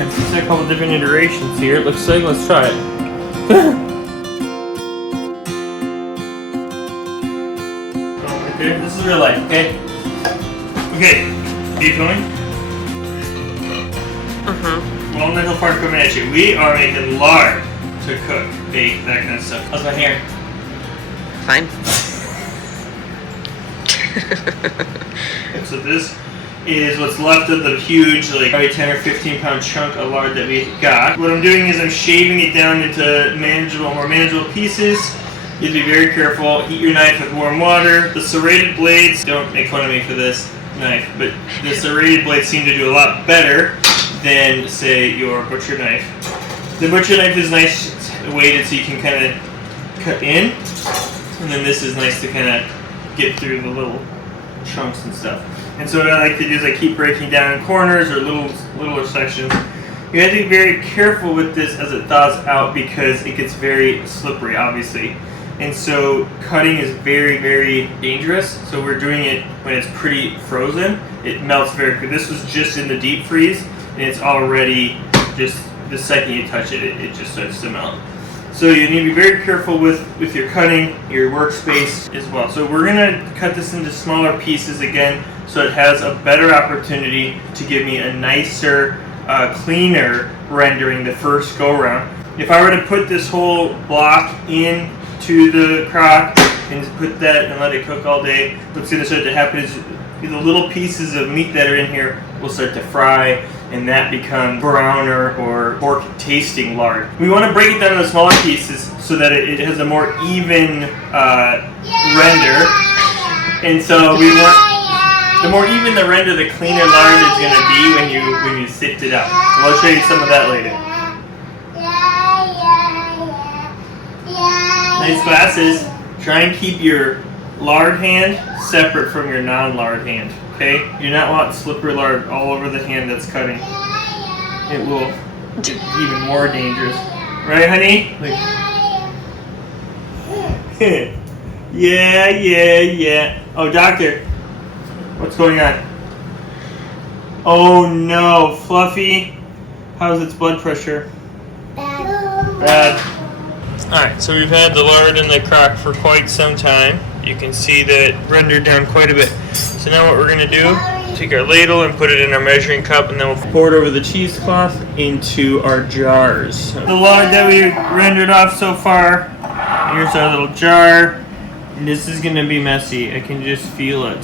I've seen a couple different iterations here. It looks like, let's try it. Okay, this is real life, okay? Okay, are you filming? Walnut Hill Farm coming at you. We are making lard to cook, bake, that kind of stuff. How's my hair? Fine. So this is what's left of the huge, like probably 10 or 15 pound chunk of lard that we got. What I'm doing is I'm shaving it down into more manageable pieces. You have to be very careful. Heat your knife with warm water. The serrated blades, don't make fun of me for this knife, but the serrated blades seem to do a lot better than, say, your butcher knife. The butcher knife is nice weighted so you can kind of cut in, and then this is nice to kind of get through the little chunks and stuff. And so what I like to do is I keep breaking down corners or littler sections. You have to be very careful with this as it thaws out because it gets very slippery, obviously. And so cutting is very, very dangerous. So we're doing it when it's pretty frozen. It melts very quick. This was just in the deep freeze, and it's already just the second you touch it, it just starts to melt. So you need to be very careful with your cutting, your workspace as well. So we're gonna cut this into smaller pieces again, so it has a better opportunity to give me a nicer, cleaner rendering the first go around. If I were to put this whole block into the crock and put that and let it cook all day, what's gonna start to happen is the little pieces of meat that are in here will start to fry, and that becomes browner or pork tasting lard. We want to break it down into smaller pieces so that it has a more even render. And so we want, the more even the render, the cleaner lard is going to be when you sift it out. And I'll show you some of that later. Nice glasses. Try and keep your lard hand separate from your non-lard hand. Okay? You do not want slippery lard all over the hand that's cutting. It will get even more dangerous. Right, honey? Like, yeah. Oh, doctor. What's going on? Oh no, Fluffy. How's its blood pressure? Bad. Alright, so we've had the lard in the crock for quite some time. You can see that it rendered down quite a bit. So now what we're going to do, take our ladle and put it in our measuring cup, and then we'll pour it over the cheesecloth into our jars. The lard that we rendered off so far, here's our little jar, and this is going to be messy. I can just feel it.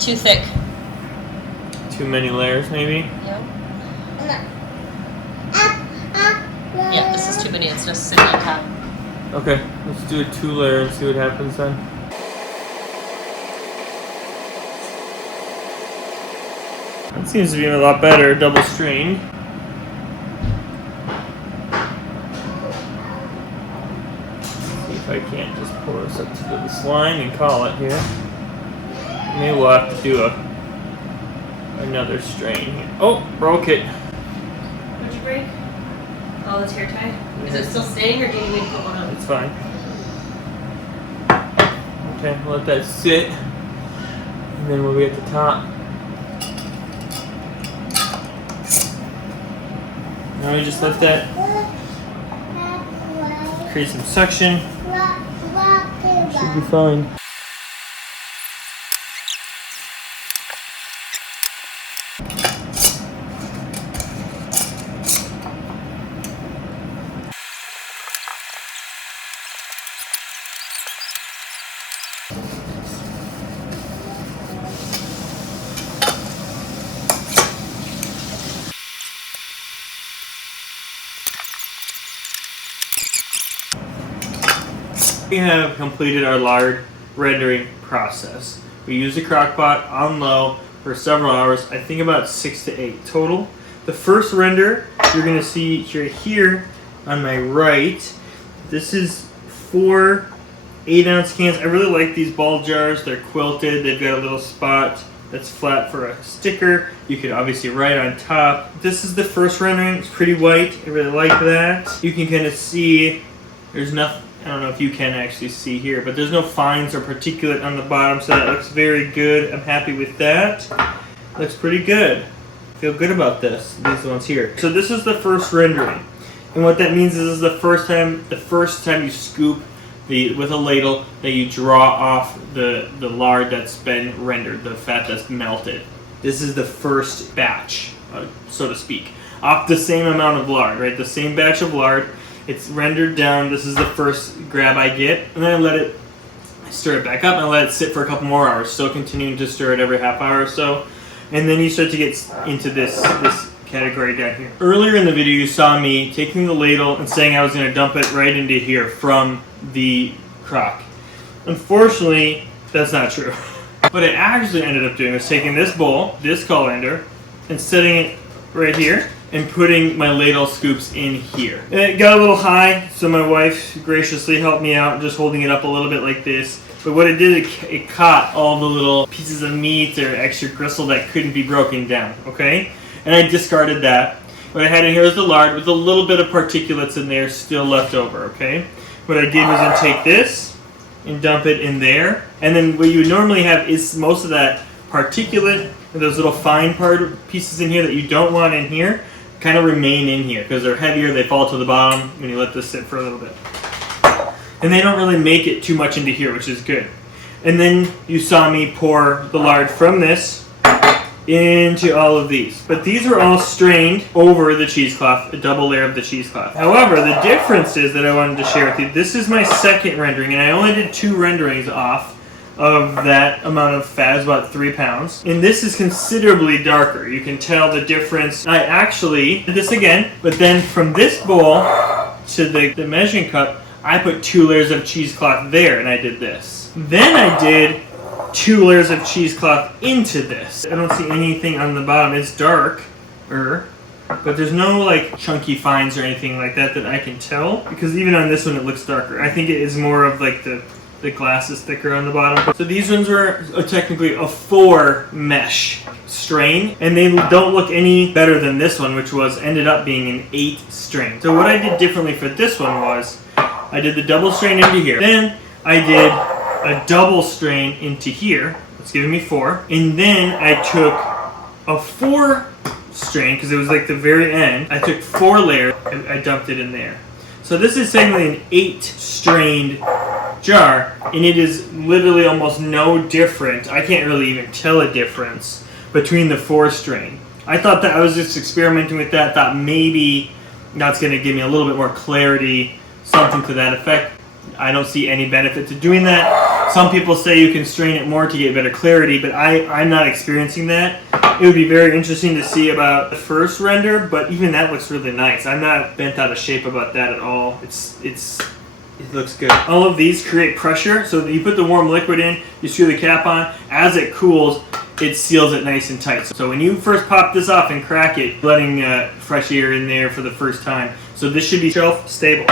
Too thick. Too many layers, maybe? Yeah, this is too many. It's just sitting on top. Okay, let's do a 2-layer and see what happens then. That seems to be a lot better, double strained. See if I can't just pour this up to this line and call it here. Maybe we'll have to do another strain here. Oh, broke it. What'd you break? Oh, this hair tie? Is it still staying, or do you need me to put one on? It's fine. Okay, we'll let that sit, and then we'll be at the top. Now we just let that create some suction. Should be fine. We have completed our lard rendering process. We used a crock pot on low for several hours, I think about 6 to 8 total. The first render you're going to see here on my right. This is 4 8-ounce cans. I really like these ball jars. They're quilted. They've got a little spot that's flat for a sticker. You could obviously write on top. This is the first rendering. It's pretty white. I really like that. You can kind of see there's nothing. don't know if you can actually see here, but there's no fines or particulate on the bottom, so that looks very good. I'm happy with that. Looks pretty good. Feel good about this. These ones here. So this is the first rendering, and what that means is this is the first time you scoop with a ladle that you draw off the lard that's been rendered, the fat that's melted. This is the first batch, so to speak, off the same amount of lard, right? The same batch of lard. It's rendered down. This is the first grab I get, and then I stir it back up, and I let it sit for a couple more hours. So continuing to stir it every half hour or so, and then you start to get into this category down here. Earlier in the video, you saw me taking the ladle and saying I was going to dump it right into here from the crock. Unfortunately, that's not true. What I actually ended up doing was taking this bowl, this colander, and setting it right here, and putting my ladle scoops in here. And it got a little high, so my wife graciously helped me out, just holding it up a little bit like this. But what it did, it caught all the little pieces of meat or extra gristle that couldn't be broken down, okay? And I discarded that. What I had in here is the lard with a little bit of particulates in there still left over, okay? What I did was then take this and dump it in there. And then what you would normally have is most of that particulate, those little fine pieces in here that you don't want in here, kind of remain in here because they're heavier, they fall to the bottom when you let this sit for a little bit. And they don't really make it too much into here, which is good. And then you saw me pour the lard from this into all of these. But these were all strained over the cheesecloth, a double layer of the cheesecloth. However, the difference is that I wanted to share with you, this is my second rendering, and I only did 2 renderings off of that amount of fat, is about 3 pounds. And this is considerably darker. You can tell the difference. I actually did this again, but then from this bowl to the measuring cup, I put 2 layers of cheesecloth there, and I did this. Then I did 2 layers of cheesecloth into this. I don't see anything on the bottom. It's darker, but there's no like chunky fines or anything like that I can tell, because even on this one it looks darker. I think it is more of like the glass is thicker on the bottom. So these ones were technically a 4 mesh strain, and they don't look any better than this one, which ended up being an 8 strain. So what I did differently for this one was I did the double strain into here. Then I did a double strain into here. It's giving me 4. And then I took a 4 strain, because it was like the very end. I took 4 layers and I dumped it in there. So this is technically an 8 strained jar, and it is literally almost no different. I can't really even tell a difference between the 4 strain. I thought that I was just experimenting with that, thought maybe that's going to give me a little bit more clarity, something to that effect. I don't see any benefit to doing that. Some people say you can strain it more to get better clarity, but I'm not experiencing that. It would be very interesting to see about the first render, but even that looks really nice. I'm not bent out of shape about that at all. It looks good. All of these create pressure, so that you put the warm liquid in, you screw the cap on. As it cools, it seals it nice and tight. So when you first pop this off and crack it, letting fresh air in there for the first time. So this should be shelf stable.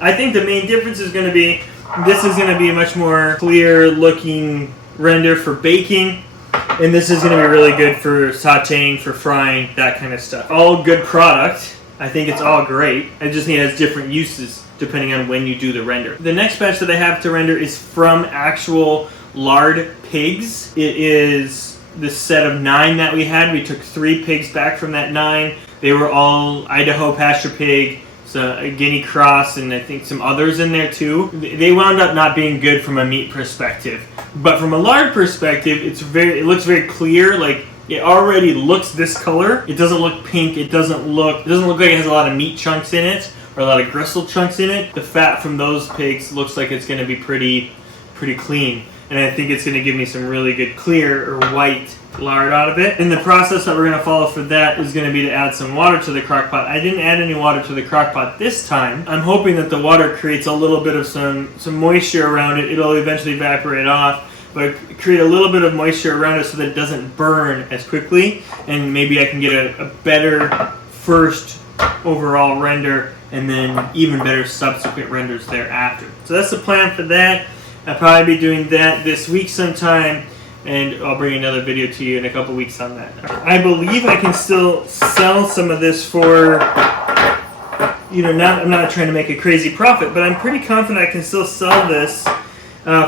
I think the main difference is going to be, this is going to be a much more clear looking render for baking, and this is going to be really good for sauteing, for frying, that kind of stuff. All good product. I think it's all great. It just has different uses depending on when you do the render. The next batch that I have to render is from actual lard pigs. It is the set of 9 that we had. We took 3 pigs back from that 9. They were all Idaho pasture pig, so a guinea cross, and I think some others in there too. They wound up not being good from a meat perspective, but from a lard perspective, it looks very clear. Like, it already looks this color. It doesn't look pink. It doesn't look like it has a lot of meat chunks in it or a lot of gristle chunks in it. The fat from those pigs looks like it's going to be pretty clean, and I think it's going to give me some really good clear or white lard out of it. And the process that we're going to follow for that is going to be to add some water to the crock pot. I didn't add any water to the crock pot this time. I'm hoping that the water creates a little bit of some moisture around it. It'll eventually evaporate off, but create a little bit of moisture around it so that it doesn't burn as quickly, and maybe I can get a better first overall render and then even better subsequent renders thereafter. So that's the plan for that. I'll probably be doing that this week sometime, and I'll bring another video to you in a couple weeks on that. I believe I can still sell some of this for I'm not trying to make a crazy profit, but I'm pretty confident I can still sell this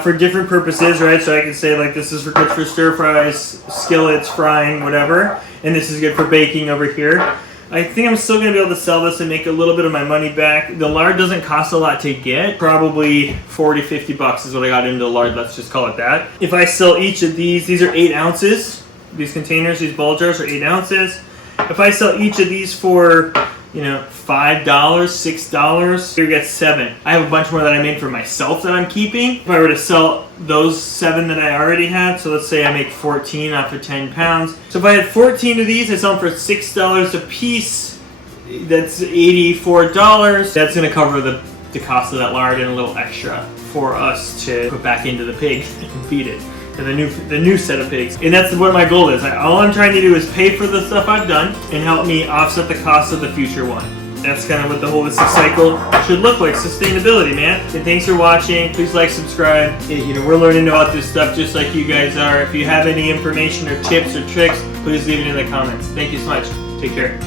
for different purposes, right? So I can say like this is good for stir fries, skillets, frying, whatever, and this is good for baking over here. I think I'm still going to be able to sell this and make a little bit of my money back. The lard doesn't cost a lot to get. Probably 40, 50 bucks is what I got into the lard. Let's just call it that. If I sell each of these are 8 ounces. These containers, these bowl jars are 8 ounces. If I sell each of these for, $5, $6, you get 7. I have a bunch more that I made for myself that I'm keeping. If I were to sell those 7 that I already had, so let's say I make 14 off of 10 pounds. So if I had 14 of these, I sell them for $6 a piece. That's $84. That's going to cover the cost of that lard and a little extra for us to put back into the pig and feed it. And the new set of pigs. And that's what my goal is. All I'm trying to do is pay for the stuff I've done and help me offset the cost of the future one. That's kind of what the holistic cycle should look like. Sustainability, man. And thanks for watching. Please like, subscribe. We're learning about this stuff just like you guys are. If you have any information or tips or tricks, please leave it in the comments. Thank you so much. Take care.